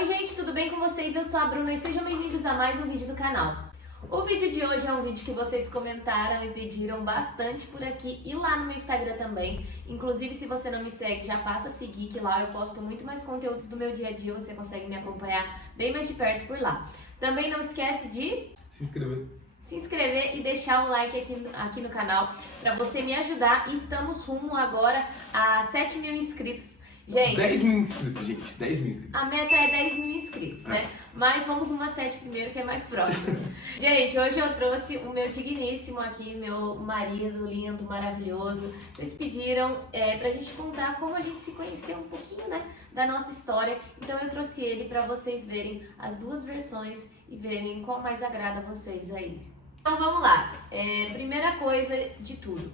Oi gente, tudo bem com vocês? Eu sou a Bruna e sejam bem-vindos a mais um vídeo do canal. O vídeo de hoje é um vídeo que vocês comentaram e pediram bastante por aqui e lá no meu Instagram também. Inclusive, se você não me segue, já passa a seguir, que lá eu posto muito mais conteúdos do meu dia a dia, você consegue me acompanhar bem mais de perto por lá. Também não esquece de se inscrever e deixar um like aqui no canal para você me ajudar. Estamos rumo agora a 7 mil inscritos. Gente, 10 mil inscritos, gente. 10 mil inscritos. A meta é 10 mil inscritos, né? Mas vamos rumo a 7 primeiro, que é mais próximo. Gente, hoje eu trouxe o meu digníssimo aqui, meu marido lindo, maravilhoso. Vocês pediram pra gente contar como a gente se conheceu um pouquinho, né? Da nossa história. Então eu trouxe ele pra vocês verem as duas versões e verem qual mais agrada a vocês aí. Então vamos lá. Primeira coisa de tudo.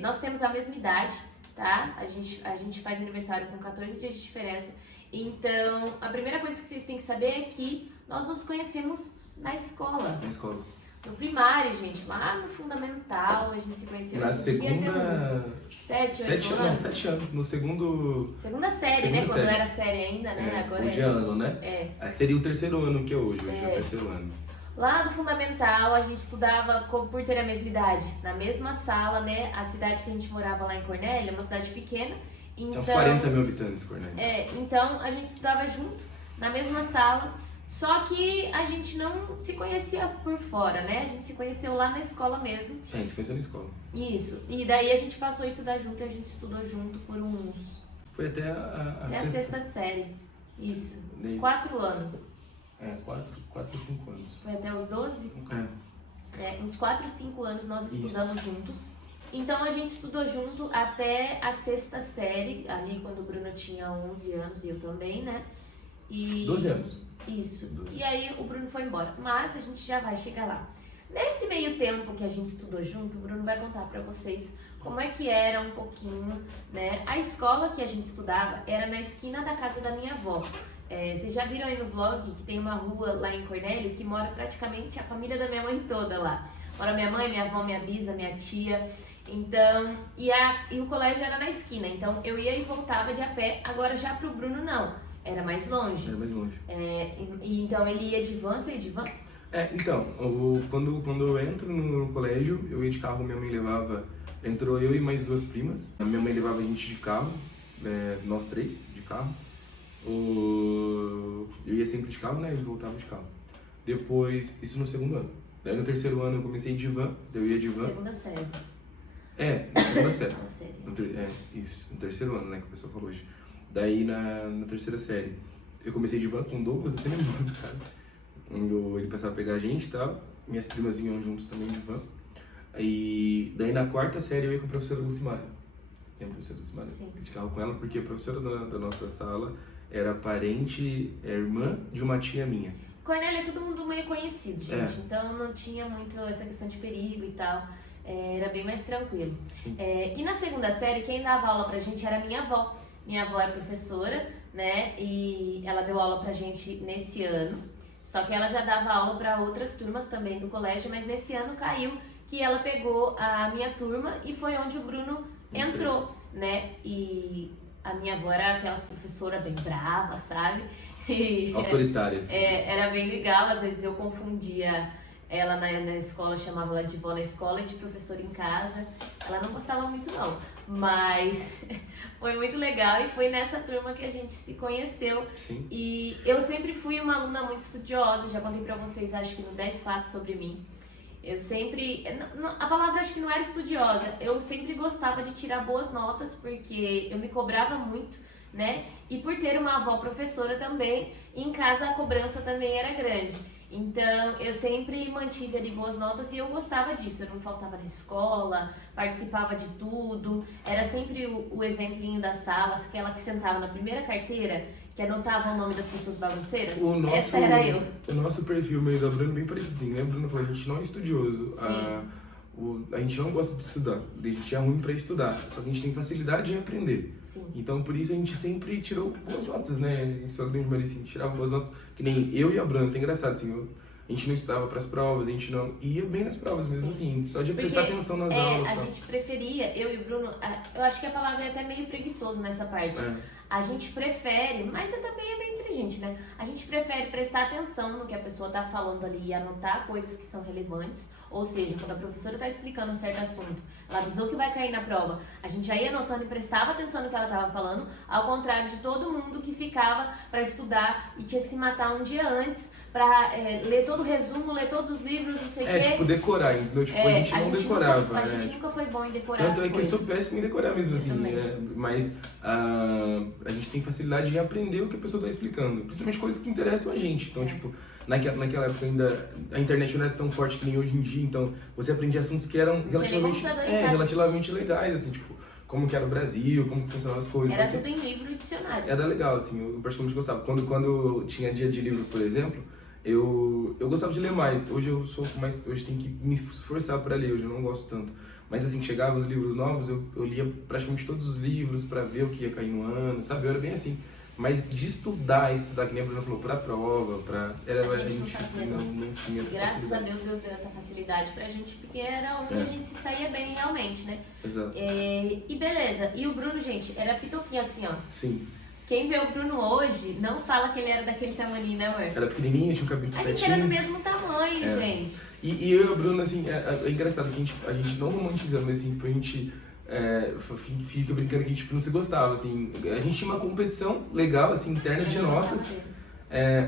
Nós temos a mesma idade. Tá? A gente faz aniversário com 14 dias de diferença. Então, a primeira coisa que vocês têm que saber é que nós nos conhecemos na escola. Na escola. No primário, gente, lá no fundamental, a gente se conheceu. Na segunda... 7 anos. 7 anos. No segundo... Segunda série, né? Quando era série ainda, né? Agora hoje é ano, né? Aí seria o terceiro ano que é hoje. Hoje é o terceiro ano. Lá do fundamental, a gente estudava por ter a mesma idade, na mesma sala, né? A cidade que a gente morava lá em Cornélia, uma cidade pequena. Então, tinha uns 40 mil habitantes, Cornélia. Então a gente estudava junto, na mesma sala, só que a gente não se conhecia por fora, né? A gente se conheceu lá na escola mesmo. A gente se conheceu na escola. Isso, e daí a gente passou a estudar junto e a gente estudou junto por uns... Foi até a sexta série, isso, 4 anos. 4 ou 5 anos. Foi até os 12? Uns 4 ou 5 anos nós estudamos juntos. Então a gente estudou junto até a sexta série, ali quando o Bruno tinha 11 anos e eu também, né? 12 anos. Isso. 12. E aí o Bruno foi embora, mas a gente já vai chegar lá. Nesse meio tempo que a gente estudou junto, o Bruno vai contar pra vocês como é que era um pouquinho, né? A escola que a gente estudava era na esquina da casa da minha avó. Vocês já viram aí no vlog que tem uma rua lá em Cornélia que mora praticamente a família da minha mãe toda lá. Mora minha mãe, minha avó, minha bisa, minha tia. Então, e o colégio era na esquina, então eu ia e voltava de a pé. Agora já pro Bruno não, era mais longe. Era mais longe. Então ele ia de van, você ia de van? Então, quando eu entro no colégio, eu ia de carro, minha mãe levava, entrou eu e mais 2 primas. A minha mãe levava a gente de carro, nós 3 de carro. Eu ia sempre de carro, né, e voltava de carro. Depois, isso no segundo ano. Daí no terceiro ano eu comecei de van, eu ia de van. Segunda série. Na segunda série. Isso, no terceiro ano, né, que a pessoa falou hoje. Daí na terceira série, eu comecei de van com o Douglas, até lembro do cara. Quando ele passava a pegar a gente e tal, minhas primas iam juntos também de van. E daí na quarta série eu ia com a professora Lucimara. A professora Lucimara, de carro com ela, porque a professora da nossa sala era parente, irmã de uma tia minha. Cornélia é todo mundo meio conhecido, gente, então não tinha muito essa questão de perigo e tal, era bem mais tranquilo. E na segunda série, quem dava aula pra gente era minha avó. Minha avó é professora, né, e ela deu aula pra gente nesse ano, só que ela já dava aula pra outras turmas também do colégio, mas nesse ano caiu que ela pegou a minha turma e foi onde o Bruno entrou, né, e a minha avó era aquelas professoras bem bravas, sabe? Autoritárias. Era bem legal, às vezes eu confundia ela na escola, chamava ela de vó na escola e de professora em casa. Ela não gostava muito não, mas foi muito legal e foi nessa turma que a gente se conheceu. Sim. E eu sempre fui uma aluna muito estudiosa, já contei pra vocês, acho que no 10 fatos sobre mim. Eu sempre, a palavra acho que não era estudiosa, eu sempre gostava de tirar boas notas porque eu me cobrava muito, né? E por ter uma avó professora também, em casa a cobrança também era grande. Então eu sempre mantive ali boas notas e eu gostava disso, eu não faltava na escola, participava de tudo, era sempre o exemplinho da sala, aquela que sentava na primeira carteira, que anotava o nome das pessoas bagunceiras, essa era eu. O nosso perfil meio da Bruna é bem parecidozinho, né? A Bruna falou, a gente não é estudioso, a gente não gosta de estudar, a gente é ruim pra estudar, só que a gente tem facilidade em aprender. Sim. Então por isso a gente sempre tirou boas notas, né? Só grande maioria assim, tirava boas notas, que nem eu e a Bruna, é engraçado assim, a gente não estudava pras provas, a gente não ia bem nas provas mesmo assim, só de prestar atenção nas aulas. A gente preferia, eu e o Bruno, eu acho que a palavra é até meio preguiçoso nessa parte. a gente prefere, mas também é bem inteligente, né? A gente prefere prestar atenção no que a pessoa tá falando ali e anotar coisas que são relevantes. Ou seja, quando a professora tá explicando um certo assunto, ela avisou que vai cair na prova, a gente já ia anotando e prestava atenção no que ela tava falando, ao contrário de todo mundo que ficava para estudar e tinha que se matar um dia antes pra ler todo o resumo, ler todos os livros, não sei o quê. Tipo, decorar, então, tipo, a gente não decorava. A gente nunca foi bom em decorar Tanto as é que eu coisas. sou péssimo em decorar mesmo, assim, mas a gente tem facilidade em aprender o que a pessoa está explicando, principalmente coisas que interessam a gente. Então, tipo, naquela época ainda a internet não era tão forte que nem hoje em dia, então você aprendia assuntos que eram relativamente legais, assim, tipo, como que era o Brasil, como funcionavam as coisas. Era assim, tudo em livro e dicionário. Era legal, assim, eu particularmente gostava. Quando tinha dia de livro, por exemplo, eu gostava de ler mais. Hoje eu sou mais, hoje tenho que me esforçar para ler, hoje eu não gosto tanto. Mas assim, chegava os livros novos, eu lia praticamente todos os livros para ver o que ia cair no ano, sabe? Eu era bem assim. Mas de estudar, que nem a Bruna falou, pra prova, a gente não tinha essa Graças facilidade. a Deus, Deus deu essa facilidade pra gente, porque era onde a gente se saía bem realmente, né? Exato. E beleza. E o Bruno, gente, era pitoquinho assim, ó. Sim. Quem vê o Bruno hoje não fala que ele era daquele tamaninho, né, amor? Era pequenininho, tinha um cabelo A gente era do mesmo tamanho, gente. E eu e a Bruna, assim, é engraçado que a gente não romantiza, mas assim, a gente fica brincando que a gente não se gostava, assim. A gente tinha uma competição legal, assim, interna de notas.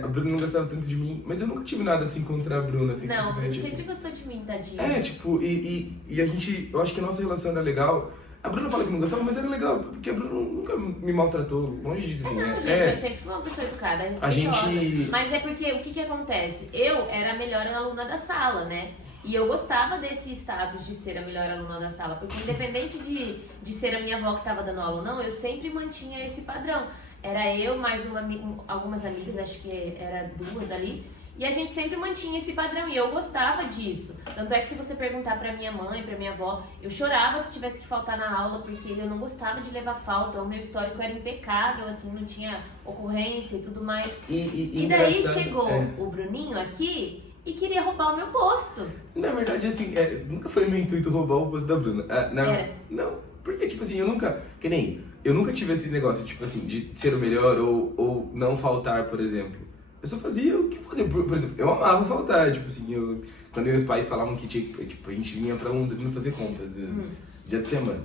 A Bruna não gostava tanto de mim, mas eu nunca tive nada assim contra a Bruna, assim. Não, ele sempre assim. gostou de mim, tadinho. Tipo, e a gente, eu acho que a nossa relação era legal. A Bruna fala que não gostava, mas era legal, porque a Bruna nunca me maltratou, longe disso, assim. Não, gente, eu sempre fui uma pessoa educada, respeitosa. Mas é porque, o que acontece? Eu era a melhor aluna da sala, né? E eu gostava desse status de ser a melhor aluna da sala, porque independente de ser a minha avó que estava dando aula ou não, eu sempre mantinha esse padrão. Era eu, mais algumas amigas, acho que era 2 ali, e a gente sempre mantinha esse padrão, e eu gostava disso. Tanto é que se você perguntar pra minha mãe, pra minha avó, eu chorava se tivesse que faltar na aula, porque eu não gostava de levar falta, o meu histórico era impecável, assim, não tinha ocorrência e tudo mais. E daí chegou o Bruninho aqui e queria roubar o meu posto. Na verdade, assim, nunca foi meu intuito roubar o posto da Bruna. Não, porque, tipo assim, eu nunca tive esse negócio, tipo assim, de ser o melhor ou não faltar, por exemplo. Eu só fazia o que fazia. Por exemplo, eu amava faltar, tipo assim, quando meus pais falavam que tipo, a gente vinha pra Londrina fazer compras, às vezes, dia de semana.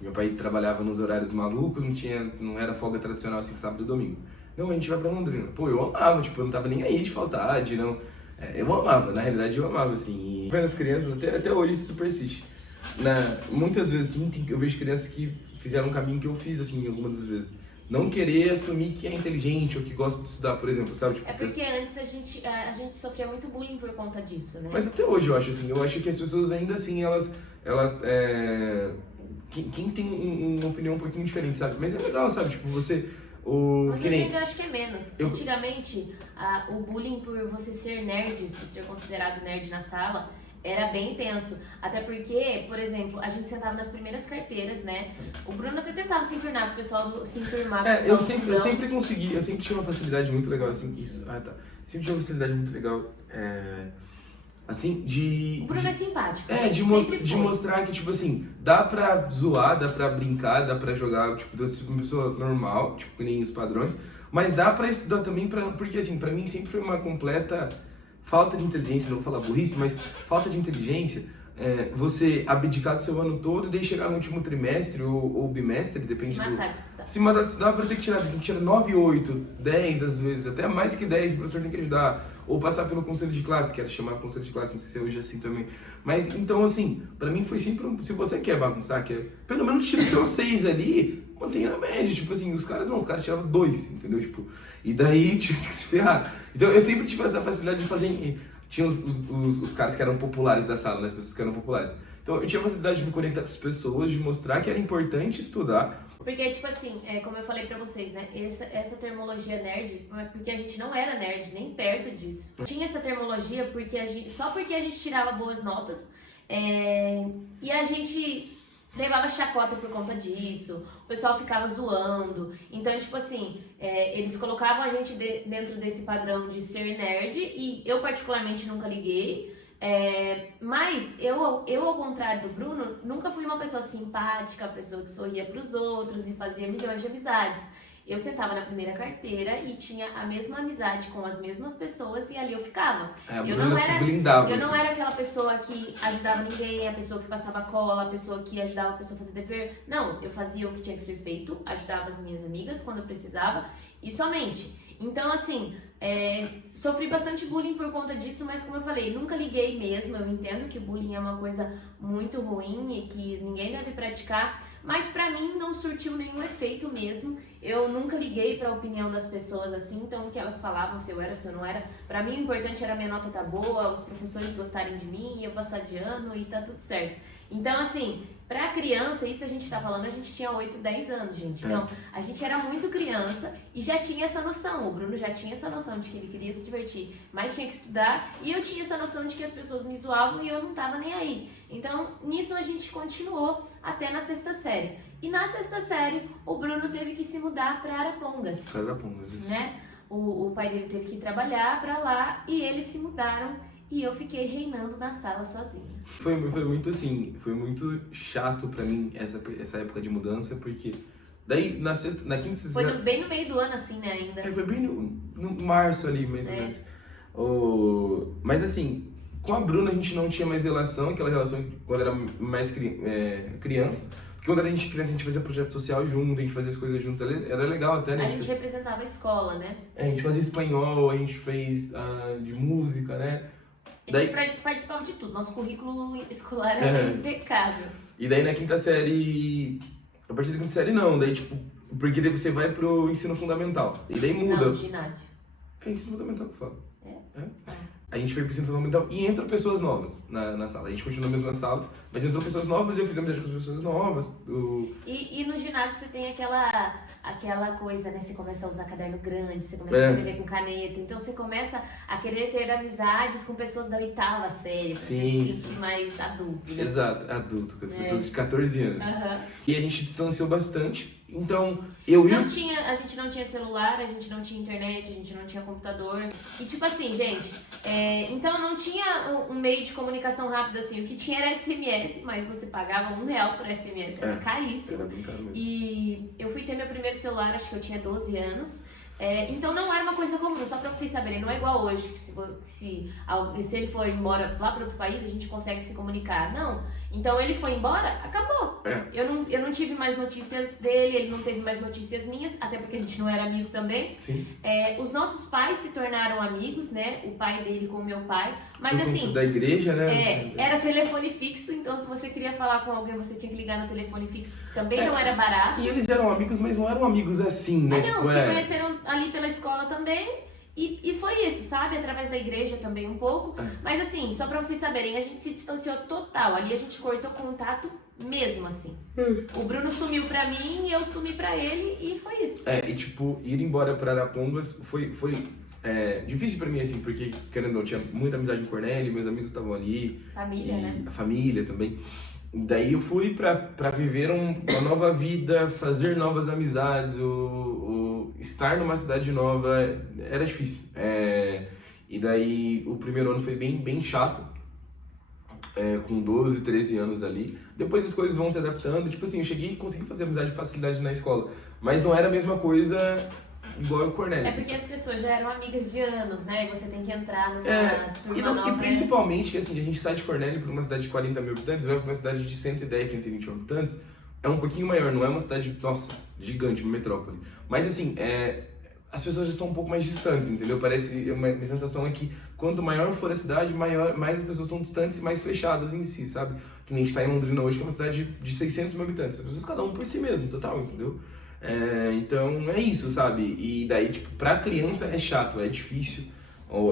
Meu pai trabalhava nos horários malucos, não era folga tradicional assim, sábado e domingo. Não, a gente vai pra Londrina. Pô, eu amava, tipo, eu não tava nem aí de faltar, de não... eu amava, na realidade eu amava, assim. E vendo as crianças, até hoje isso persiste. Muitas vezes, assim, eu vejo crianças que fizeram um caminho que eu fiz, assim, algumas das vezes. Não querer assumir que é inteligente ou que gosta de estudar, por exemplo, sabe? Tipo, porque antes a gente sofria muito bullying por conta disso, né? Mas até hoje eu acho assim, eu acho que as pessoas ainda assim, quem tem uma opinião um pouquinho diferente, sabe? Mas é legal, sabe? Tipo, você... Mas hoje ainda eu acho que é menos. Antigamente, o bullying por você ser nerd, se ser considerado nerd na sala, era bem intenso. Até porque, por exemplo, a gente sentava nas primeiras carteiras, né? O Bruno até tentava se enturmar com o pessoal se enturmar. Eu sempre consegui, eu sempre tinha uma facilidade muito legal, assim, isso. Sempre tinha uma facilidade muito legal, assim, O Bruno é simpático. De mostrar que, tipo assim, dá pra zoar, dá pra brincar, dá pra jogar, tipo, eu sou uma pessoa normal, tipo, que nem os padrões, mas dá pra estudar também, porque, assim, pra mim sempre foi uma completa falta de inteligência, não vou falar burrice, mas falta de inteligência, você abdicar do seu ano todo e daí chegar no último trimestre ou bimestre, depende se matar de estudar, tem que tirar 9, 8, 10 às vezes, até mais que 10, o professor tem que ajudar. Ou passar pelo conselho de classe, que era chamar conselho de classe, não sei se é hoje assim também. Mas, então, assim, pra mim foi sempre, se você quer bagunçar, pelo menos tira o seu 6 ali, mantenha na média. Tipo assim, os caras tiravam 2, entendeu? Tipo, e daí tinha que se ferrar. Então, eu sempre tive essa facilidade de fazer... Tinha os caras que eram populares da sala, né? As pessoas que eram populares. Então, eu tinha a facilidade de me conectar com as pessoas, de mostrar que era importante estudar. Porque, tipo assim, como eu falei pra vocês, né? Essa termologia nerd, porque a gente não era nerd, nem perto disso. Tinha essa termologia só porque a gente tirava boas notas e a gente levava chacota por conta disso, o pessoal ficava zoando. Então, tipo assim, eles colocavam a gente dentro desse padrão de ser nerd e eu particularmente nunca liguei. Mas eu, ao contrário do Bruno, nunca fui uma pessoa simpática, uma pessoa que sorria pros outros e fazia milhões de amizades. eu sentava na primeira carteira e tinha a mesma amizade com as mesmas pessoas e ali eu ficava. A Bruna se blindava. Eu não era aquela pessoa que ajudava ninguém, a pessoa que passava cola, a pessoa que ajudava a pessoa a fazer dever. Não, eu fazia o que tinha que ser feito, ajudava as minhas amigas quando eu precisava e somente. Então, assim, sofri bastante bullying por conta disso, mas como eu falei, nunca liguei mesmo. Eu entendo que o bullying é uma coisa muito ruim e que ninguém deve praticar, mas pra mim não surtiu nenhum efeito mesmo. Eu nunca liguei pra opinião das pessoas assim, então o que elas falavam, se eu era ou se eu não era. Pra mim o importante era a minha nota tá boa, os professores gostarem de mim, eu passar de ano e tá tudo certo. Então, assim, pra criança, isso a gente tá falando, a gente tinha 8, 10 anos, gente. Então, a gente era muito criança e já tinha essa noção. O Bruno já tinha essa noção de que ele queria se divertir, mas tinha que estudar. E eu tinha essa noção de que as pessoas me zoavam e eu não tava nem aí. Então, nisso a gente continuou até na 6ª série. E na 6ª série, o Bruno teve que se mudar pra Arapongas. Pra Arapongas, isso. Né? O pai dele teve que ir trabalhar pra lá e eles se mudaram. E eu fiquei reinando na sala sozinha. Foi muito assim, foi muito chato pra mim essa época de mudança, porque daí na quinta, sexta... Foi bem no meio do ano assim, né, ainda. Foi bem no março ali, mais ou menos. Mas assim, com a Bruna a gente não tinha mais relação, aquela relação quando era mais criança. Porque quando a gente criança, a gente fazia projeto social junto, a gente fazia as coisas juntos, era legal até, né? A gente representava a escola, né? A gente fazia espanhol, a gente fez de música, né? A gente participava de tudo, nosso currículo escolar era impecável. E daí na quinta série, a partir da quinta série não, daí tipo, porque daí você vai pro ensino fundamental, e daí muda. Não, ginásio. É ensino fundamental que eu falo. É? A gente foi pro ensino fundamental e entram pessoas novas na sala. A gente continua na mesma sala, mas entrou pessoas novas e eu fiz amizade com as pessoas novas. E no ginásio você tem aquela coisa, né? Você começa a usar caderno grande, você começa a escrever com caneta. Então você começa a querer ter amizades com pessoas da 8ª série, pra você se sentir mais adulto. Né? Exato, adulto, com as pessoas de 14 anos. E a gente distanciou bastante. Então, a gente não tinha celular, a gente não tinha internet, a gente não tinha computador. E tipo assim, gente, então não tinha um meio de comunicação rápido assim. O que tinha era SMS, mas você pagava R$1 por SMS, era caríssimo. Era bem caro mesmo. E eu fui ter meu primeiro celular, acho que eu tinha 12 anos. Então não era uma coisa comum, só pra vocês saberem, não é igual hoje, que se ele for embora lá para outro país, a gente consegue se comunicar. Não. Então ele foi embora, acabou. Eu não tive mais notícias dele, ele não teve mais notícias minhas, até porque a gente não era amigo também. Sim. Os nossos pais se tornaram amigos, né? O pai dele com o meu pai. Mas assim. Da igreja, né? Era telefone fixo, então se você queria falar com alguém, você tinha que ligar no telefone fixo, que também não era barato. E eles eram amigos, mas não eram amigos assim, né? Não, se conheceram ali pela escola também. E foi isso, sabe? Através da igreja também um pouco. Mas assim, só pra vocês saberem, a gente se distanciou total. Ali a gente cortou contato mesmo, assim. O Bruno sumiu pra mim, eu sumi pra ele e foi isso. E tipo, ir embora pra Arapongas foi difícil pra mim, assim, porque, querendo ou não, tinha muita amizade em Cornélio, meus amigos estavam ali. Família, né? A família também. Daí eu fui pra viver uma nova vida, fazer novas amizades, estar numa cidade nova era difícil. E daí o primeiro ano foi bem chato, com 12, 13 anos ali. Depois as coisas vão se adaptando, tipo assim, eu cheguei e consegui fazer amizade de facilidade na escola, mas não era a mesma coisa igual o Cornélio. Porque as pessoas já eram amigas de anos, né? E você tem que entrar numa turma nova. E principalmente que assim, a gente sai de Cornélio para uma cidade de 40 mil habitantes, vai para uma cidade de 110, 120 mil habitantes, é um pouquinho maior, não é uma cidade, nossa, gigante, uma metrópole. Mas assim, as pessoas já são um pouco mais distantes, entendeu? Parece, minha sensação é que quanto maior for a cidade, mais as pessoas são distantes e mais fechadas em si, sabe? Que nem a gente tá em Londrina hoje, que é uma cidade de 600 mil habitantes, as pessoas cada um por si mesmo, total, entendeu? Então é isso, sabe? E daí, tipo, pra criança é chato, é difícil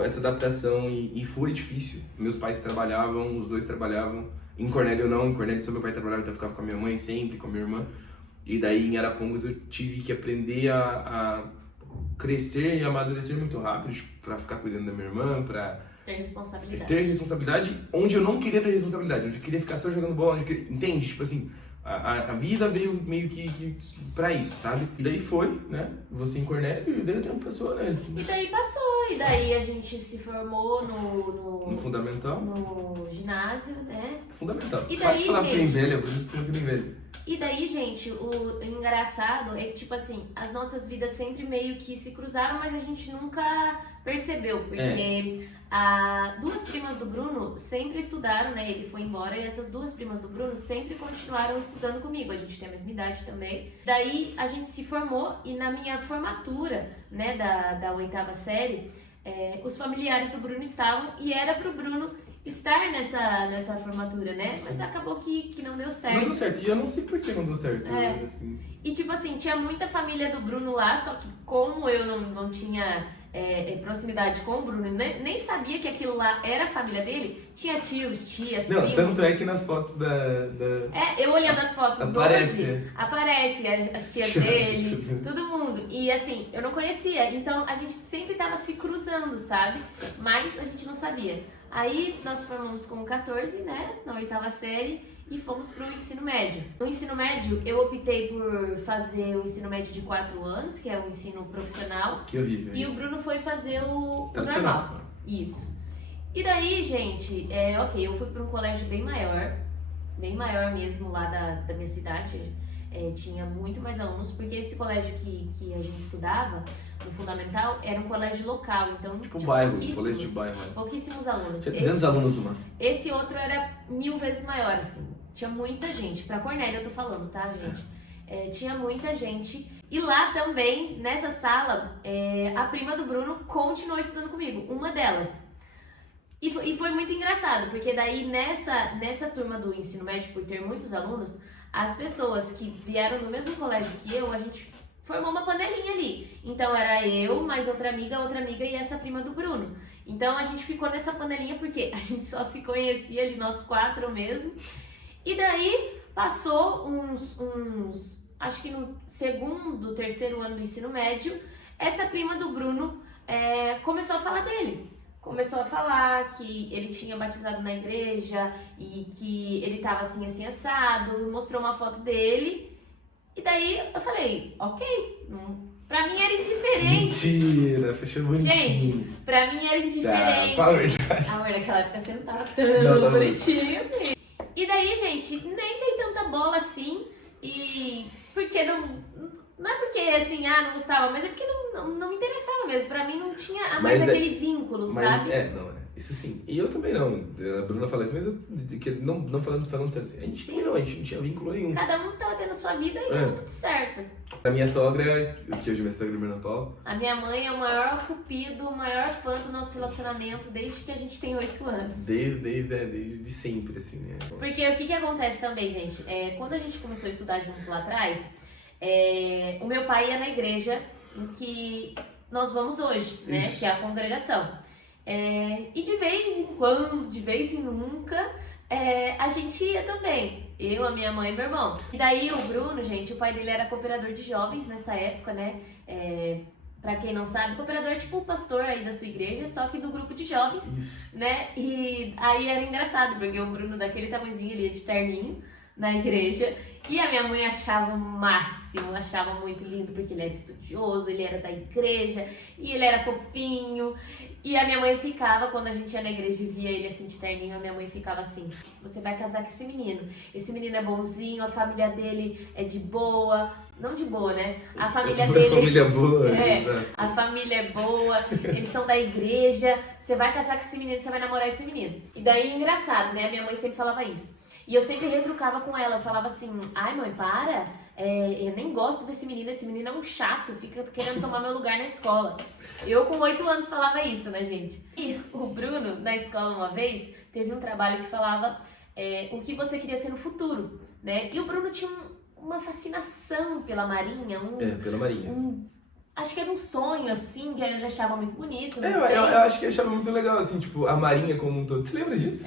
essa adaptação e foi difícil. Meus pais trabalhavam, os dois trabalhavam. Em Cornélio não, em Cornélio só meu pai trabalhava, então eu ficava com a minha mãe sempre, com a minha irmã. E daí em Arapongas eu tive que aprender a crescer e amadurecer muito rápido pra ficar cuidando da minha irmã, pra ter responsabilidade. Ter responsabilidade onde eu não queria ter responsabilidade, onde eu queria ficar só jogando bola, entende? Tipo assim, a vida veio meio que pra isso, sabe? E daí foi, né? Você em Cornélio e daí o tempo passou, né? E daí passou, e daí a gente se formou no fundamental? No ginásio, né? Fundamental. E daí, falar gente... que tem velha, Bruno, falou que tem velha. E daí, gente, o engraçado é que, tipo assim, as nossas vidas sempre meio que se cruzaram, mas a gente nunca percebeu, porque duas primas do Bruno sempre estudaram, né? Ele foi embora e essas duas primas do Bruno sempre continuaram estudando comigo. A gente tem a mesma idade também. Daí a gente se formou e na minha formatura, né, da 8ª série, os familiares do Bruno estavam e era pro Bruno estar nessa formatura, né? Sim. Mas acabou que não deu certo. Não deu certo, e eu não sei por que não deu certo. Assim. E tipo assim, tinha muita família do Bruno lá, só que como eu não tinha proximidade com o Bruno, nem sabia que aquilo lá era a família dele, tinha tios, tias, primos. Tanto é que nas fotos eu olhando as fotos aparece. Hoje, aparece as tias dele, todo mundo. E assim, eu não conhecia, então a gente sempre tava se cruzando, sabe? Mas a gente não sabia. Aí nós formamos com 14, né, na 8ª série e fomos pro ensino médio. No ensino médio, eu optei por fazer o ensino médio de 4 anos, que é o ensino profissional. Que horrível. E o Bruno foi fazer o tradicional. Normal. Isso. E daí, gente, eu fui para um colégio bem maior mesmo lá da minha cidade. Tinha muito mais alunos, porque esse colégio que a gente estudava, no fundamental, era um colégio local, então tipo tinha bairro, colégio de bairro. Pouquíssimos alunos. 700 alunos no máximo. Esse outro era 1000 vezes maior, assim. Tinha muita gente. Pra Cornélia eu tô falando, tá, gente? Tinha muita gente. E lá também, nessa sala, a prima do Bruno continuou estudando comigo, uma delas. E foi muito engraçado, porque daí nessa turma do ensino médio, por ter muitos alunos, as pessoas que vieram do mesmo colégio que eu, a gente formou uma panelinha ali. Então era eu, mais outra amiga e essa prima do Bruno. Então a gente ficou nessa panelinha porque a gente só se conhecia ali, nós 4 mesmo. E daí passou uns acho que no 2º, 3º ano do ensino médio, essa prima do Bruno começou a falar dele. Começou a falar que ele tinha batizado na igreja e que ele tava assim, assim, assado, mostrou uma foto dele. E daí eu falei, ok, pra mim era indiferente. Mentira, fechou bonitinho. Gente, pra mim era indiferente. Fala a verdade. Amor, naquela época você não tava tão bonitinho assim. E daí, gente, nem dei tanta bola assim. E porque não é porque assim, não gostava, mas é porque não me interessava mesmo. Pra mim não tinha mais aquele vínculo, sabe? Isso sim. E eu também não. A Bruna fala isso, mas eu não falando sério assim. A gente também não, a gente não tinha vínculo nenhum. Cada um tava tendo a sua vida e deu tudo certo. A minha sogra, que hoje é minha sogra do Natal. A minha mãe é o maior cupido, o maior fã do nosso relacionamento desde que a gente tem 8 anos. Desde sempre, assim, né? Nossa. Porque o que acontece também, gente? Quando a gente começou a estudar junto lá atrás, o meu pai ia na igreja em que nós vamos hoje, né? Isso. Que é a congregação. E de vez em quando, de vez em nunca, a gente ia também. Eu, a minha mãe e meu irmão. E daí o Bruno, gente, o pai dele era cooperador de jovens nessa época, né? Pra quem não sabe, cooperador é tipo o pastor aí da sua igreja, só que do grupo de jovens, Isso. né? E aí era engraçado, porque o Bruno daquele tamanhozinho, ele ia de terninho na igreja. E a minha mãe achava o máximo, achava muito lindo, porque ele era estudioso, ele era da igreja, e ele era fofinho. E a minha mãe ficava, quando a gente ia na igreja e via ele assim de terninho, a minha mãe ficava assim, você vai casar com esse menino é bonzinho, a família dele é de boa, não de boa, né? A família dele... família boa. A família é boa, eles são da igreja, você vai casar com esse menino, você vai namorar esse menino. E daí, engraçado, né? A minha mãe sempre falava isso. E eu sempre retrucava com ela, eu falava assim, ai mãe, para, eu nem gosto desse menino é um chato, fica querendo tomar meu lugar na escola. Eu com 8 anos falava isso, né, gente? E o Bruno, na escola uma vez, teve um trabalho que falava o que você queria ser no futuro, né? E o Bruno tinha uma fascinação pela Marinha, pela Marinha. Acho que era um sonho, assim, que ele achava muito bonito, não sei. Eu acho que ele achava muito legal, assim, tipo, a Marinha como um todo. Você lembra disso?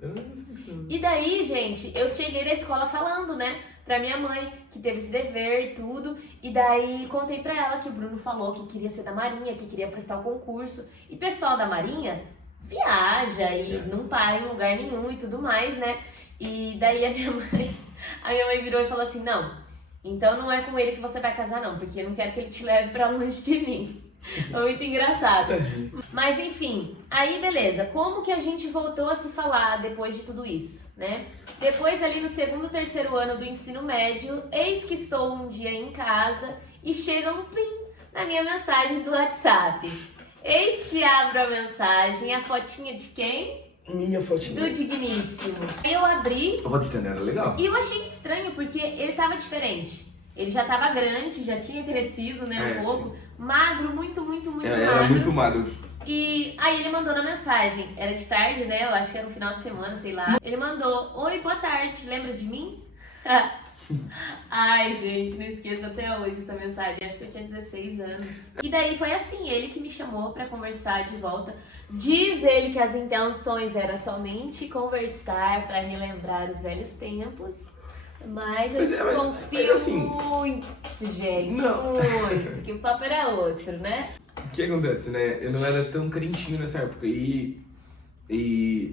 Eu não sei se não. E daí, gente, eu cheguei na escola falando, né, pra minha mãe, que teve esse dever e tudo, e daí contei pra ela que o Bruno falou que queria ser da Marinha, que queria prestar o concurso, e pessoal da Marinha viaja e não para em lugar nenhum e tudo mais, né, e daí a minha mãe virou e falou assim, não, então não é com ele que você vai casar não, porque eu não quero que ele te leve pra longe de mim. Foi muito engraçado. Tadinho. Mas enfim, aí beleza, como que a gente voltou a se falar depois de tudo isso, né? Depois ali no segundo, terceiro ano do ensino médio, eis que estou um dia em casa e chega um plim na minha mensagem do WhatsApp. Eis que abro a mensagem, a fotinha de quem? Minha fotinha. Do digníssimo. Eu abri. A foto de era legal. E eu achei estranho porque ele tava diferente. Ele já tava grande, já tinha crescido, né, um pouco. Sim. Magro, muito magro. Era muito magro. E aí ele mandou na mensagem, era de tarde, né, eu acho que era no final de semana, sei lá. Ele mandou, oi, boa tarde, lembra de mim? Ai, gente, não esqueço até hoje essa mensagem, acho que eu tinha 16 anos. E daí foi assim, ele que me chamou pra conversar de volta. Diz ele que as intenções eram somente conversar pra relembrar os velhos tempos. Mas eu desconfio assim, muito, gente, muito, que o papo era outro, né? O que acontece, né? Eu não era tão crentinho nessa época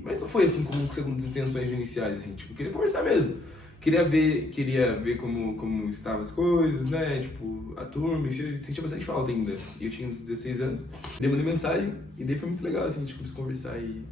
mas não foi assim como segundo as intenções iniciais, assim, tipo, eu queria conversar mesmo. Queria ver como estavam as coisas, né? Tipo, a turma, eu sentia bastante falta ainda. E eu tinha uns 16 anos. Dei uma mensagem e daí foi muito legal, assim, a gente começou a conversar e...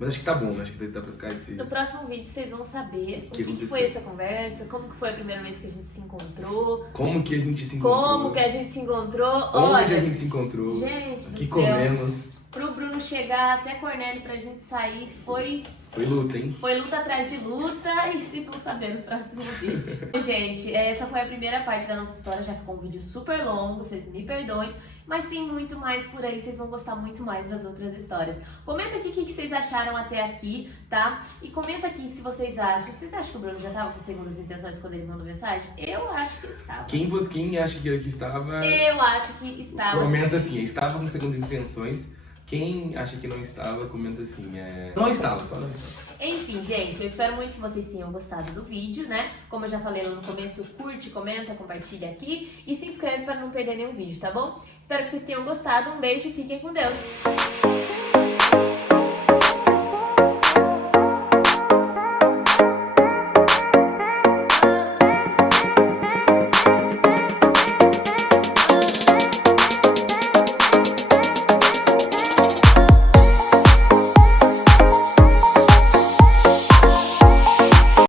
Mas acho que tá bom, né? Acho que dá pra ficar esse... No próximo vídeo vocês vão saber o que foi essa conversa, como que foi a primeira vez que a gente se encontrou. Como que a gente se encontrou. Como que a gente se encontrou. Onde a gente se encontrou. Gente do que céu. Comemos. Pro Bruno chegar até Cornélio pra gente sair foi luta, hein? Foi luta atrás de luta e vocês vão saber no próximo vídeo. Gente, essa foi a primeira parte da nossa história, já ficou um vídeo super longo, vocês me perdoem. Mas tem muito mais por aí, vocês vão gostar muito mais das outras histórias. Comenta aqui o que vocês acharam até aqui, tá? E comenta aqui se vocês acham que o Bruno já estava com segundas intenções quando ele mandou mensagem? Eu acho que estava. Quem acha que estava? Eu acho que estava. Comenta assim, estava com segundas intenções. Quem acha que não estava, comenta assim, não estava, só não estava. Enfim, gente, eu espero muito que vocês tenham gostado do vídeo, né? Como eu já falei lá no começo, curte, comenta, compartilha aqui e se inscreve para não perder nenhum vídeo, tá bom? Espero que vocês tenham gostado, um beijo e fiquem com Deus!